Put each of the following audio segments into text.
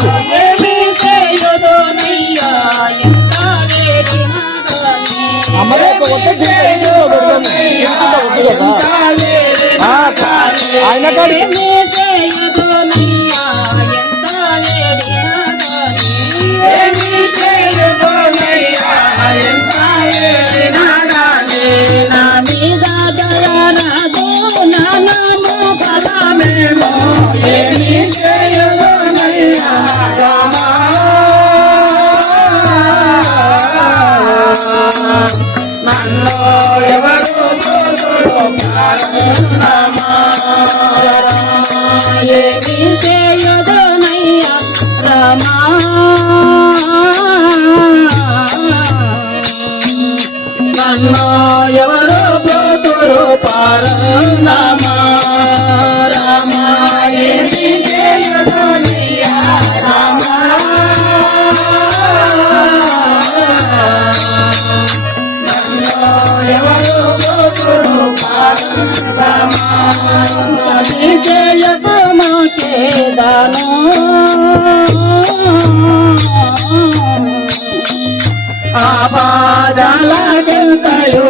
చాలు అమ్మలేక వద్దు దీంట్లో ఆయన కాడి Yeah. విజయ కేదానో ఆ బాధల గంతయు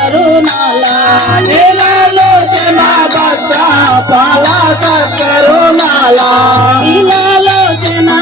करुणाला नेला लोचना बघता पाला का करुणाला? नेला लोचना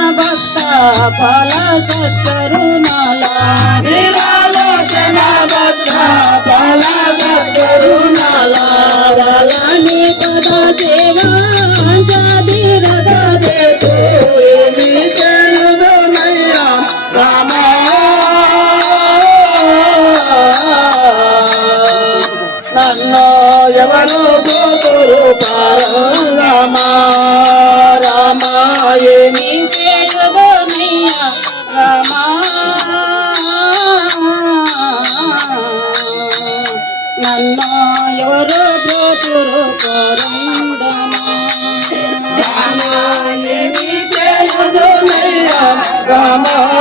নয়নি দেখব মিয়া রামা। নয়র ব্রতর করন্দমা রামায়ণী দেখব মিয়া রামা।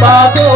Ba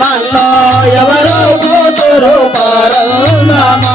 మనలో ఎవరు పోతురు పారందమా